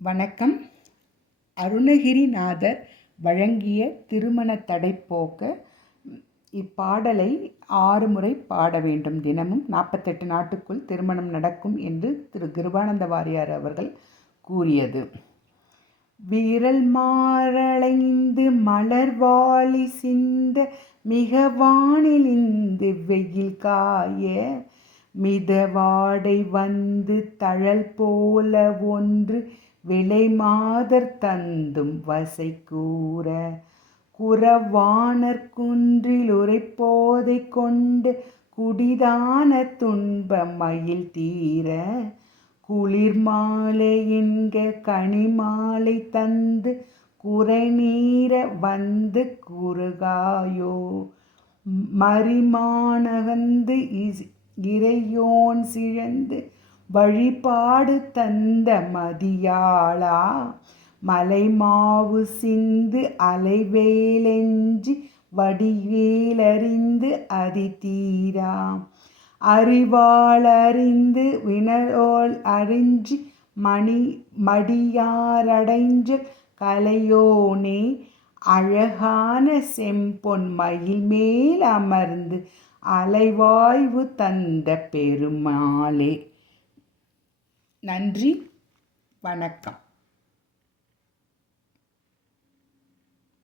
வணக்கம். அருணகிரிநாதர் வழங்கிய திருமண தடை போக்க இப்பாடலை 6 முறை பாட வேண்டும். தினமும் 48 நாட்டுக்குள் திருமணம் நடக்கும் என்று திரு கிருபானந்த வாரியார் அவர்கள் கூறியது. விரல் மாறளைந்து மலர்வாழி சிந்த மிக வானிலிந்து வெயில் காய மிதவாடை வந்து தழல் போல ஒன்று விலை மாதர் தந்தும் வசை கூற குறவாணர் குன்றில் உரைப்போதை கொண்டு குடிதான துன்ப மயில் தீர குளிர் மாலை என்க கனிமாலை தந்து குறைநீர வந்து குறுகாயோ மரிமானகந்து இறையோன் சிழந்து வழிபாடு தந்த மதியாளா மலைமாவு சிந்து அலைவேலெஞ்சி வடிவேலறிந்து அதிதீரா அறிவாள் அறிந்து வினரோல் அறிஞ்சி மடியாரடைஞ்ச கலையோனே அழகான செம்பொன் மயில் மேல் அமர்ந்து அலைவாய்வு தந்த பெருமாளே. நன்றி, வணக்கம்.